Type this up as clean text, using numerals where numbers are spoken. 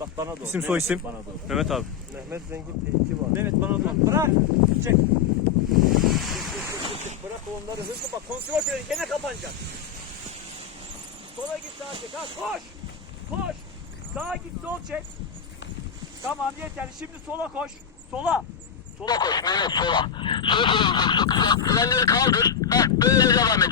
Bak bana doğru. İsim soy isim. Bana doğru. Mehmet abi. Mehmet Zengin P2 var. Mehmet bana doğru. Bırak. Çek. Bırak onları hızlı bak. Kontrol freni gene kapanacak. Sola git sağa çek. Ha, koş. Koş. Sağa git sol çek. Tamam yeter. Şimdi sola koş. Sola. Sola koş Mehmet sola. Sol frenleri kaldır. Böyle devam et.